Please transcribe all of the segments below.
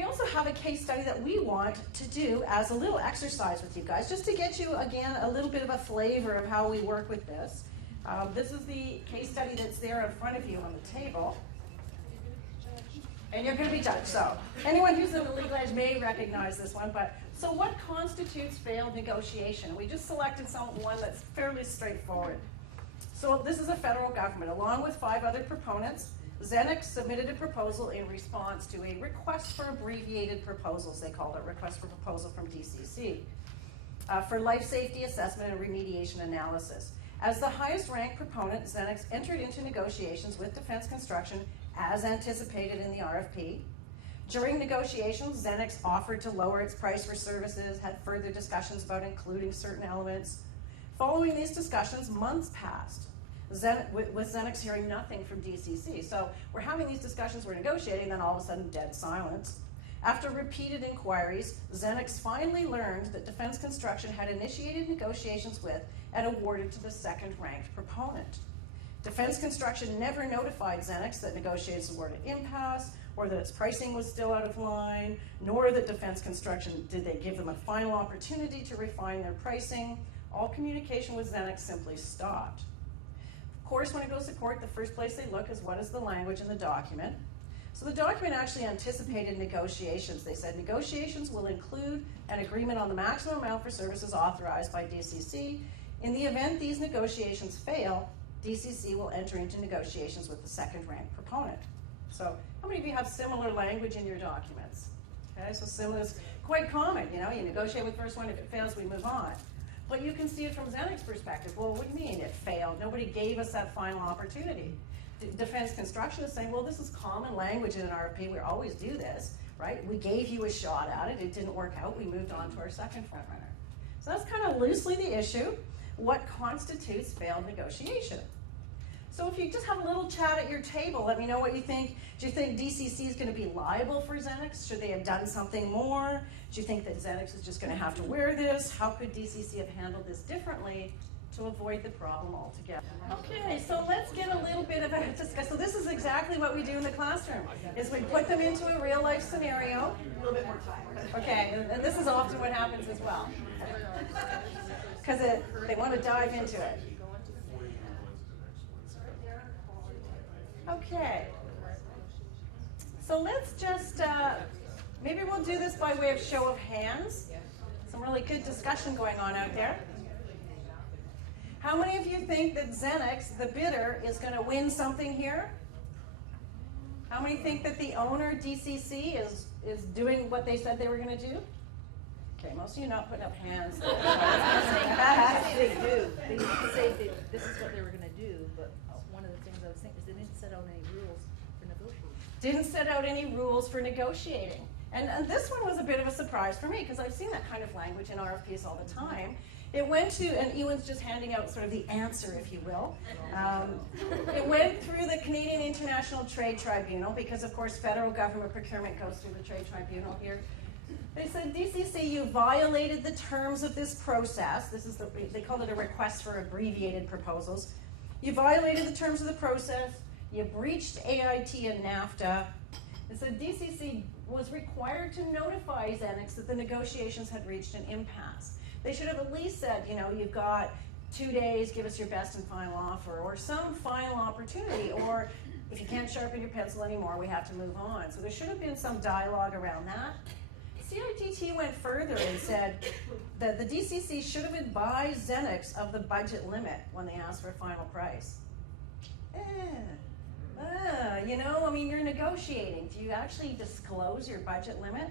We also have a case study that we want to do as a little exercise with you guys, just to get you, again, a little bit of a flavor of how we work with this. This is the case study that's there in front of you on the table. And you're going to be judged. So anyone who's in the legal edge may recognize this one. But so what constitutes failed negotiation? We just selected one that's fairly straightforward. So this is a federal government. Along with 5 other proponents, Xenix submitted a proposal in response to a request for abbreviated proposals. They called it request for proposal from DCC for life safety assessment and remediation analysis. As the highest ranked proponent, Xenix entered into negotiations with Defense Construction as anticipated in the RFP. During negotiations, Xenix offered to lower its price for services, had further discussions about including certain elements. Following these discussions, months passed, with Xenix hearing nothing from DCC. So we're having these discussions, we're negotiating, then all of a sudden dead silence. After repeated inquiries, Xenix finally learned that Defense Construction had initiated negotiations with and awarded to the second-ranked proponent. Defense Construction never notified Xenix that negotiations were at an impasse, or that its pricing was still out of line, nor that Defense Construction, did they give them a final opportunity to refine their pricing. All communication with Xenix simply stopped. Of course, when it goes to court, the first place they look is what is the language in the document. So the document actually anticipated negotiations. They said negotiations will include an agreement on the maximum amount for services authorized by DCC. In the event these negotiations fail, DCC will enter into negotiations with the second-ranked proponent. So how many of you have similar language in your documents? Okay, so similar is quite common. You know, you negotiate with the first one. If it fails, we move on. But you can see it from Xenix's perspective. Well, what do you mean it failed? Nobody gave us that final opportunity. Defense Construction is saying, well, this is common language in an RFP. We always do this, right? We gave you a shot at it. It didn't work out. We moved on to our second front runner. So that's kind of loosely the issue. What constitutes failed negotiation? So if you just have a little chat at your table, let me know what you think. Do you think DCC is going to be liable for Xenix? Should they have done something more? Do you think that Xenix is just going to have to wear this? How could DCC have handled this differently to avoid the problem altogether? Okay, so let's get a little bit of a discussion. So this is exactly what we do in the classroom, is we put them into a real life scenario. A little bit more time. Okay, and this is often what happens as well. Because they want to dive into it. Okay, so let's just, maybe we'll do this by way of show of hands. Some really good discussion going on out there. How many of you think that Xenix, the bidder, is going to win something here? How many think that the owner, DCC, is doing what they said they were going to do? Okay, most of you not putting up hands. They do. They used to say that this is what they were going to do, but one of the things I was thinking is they didn't set out any rules for negotiating. Didn't set out any rules for negotiating. And this one was a bit of a surprise for me, because I've seen that kind of language in RFPs all the time. It went to, and Ewan's just handing out sort of the answer, if you will. It went through the Canadian International Trade Tribunal, because of course federal government procurement goes through the Trade Tribunal here. They said, DCC, you violated the terms of this process. This is they called it a request for abbreviated proposals. You violated the terms of the process. You breached AIT and NAFTA. It said DCC was required to notify Xenix that the negotiations had reached an impasse. They should have at least said, you know, you've got 2 days, give us your best and final offer, or some final opportunity, or if you can't sharpen your pencil anymore, we have to move on. So there should have been some dialogue around that. CITT went further and said that the DCC should have advised Xenix of the budget limit when they asked for a final price. You know, I mean, you're negotiating. Do you actually disclose your budget limit?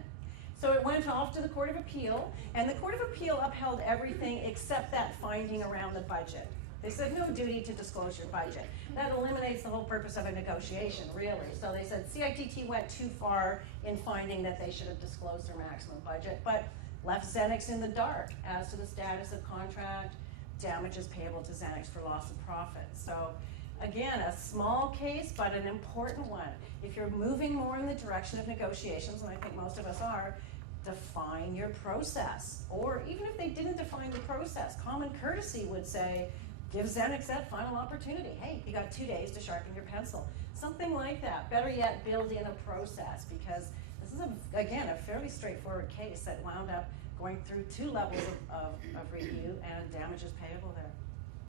So it went off to the Court of Appeal, and the Court of Appeal upheld everything except that finding around the budget. They said no duty to disclose your budget. That eliminates the whole purpose of a negotiation, really. So they said CITT went too far in finding that they should have disclosed their maximum budget, but left Xenix in the dark as to the status of contract, damages payable to Xenix for loss of profits. So again, a small case, but an important one. If you're moving more in the direction of negotiations, and I think most of us are, define your process. Or even if they didn't define the process, common courtesy would say, give Xenix that final opportunity. Hey, you got 2 days to sharpen your pencil. Something like that. Better yet, build in a process, because this is, again, a fairly straightforward case that wound up going through 2 levels of review and damages payable there.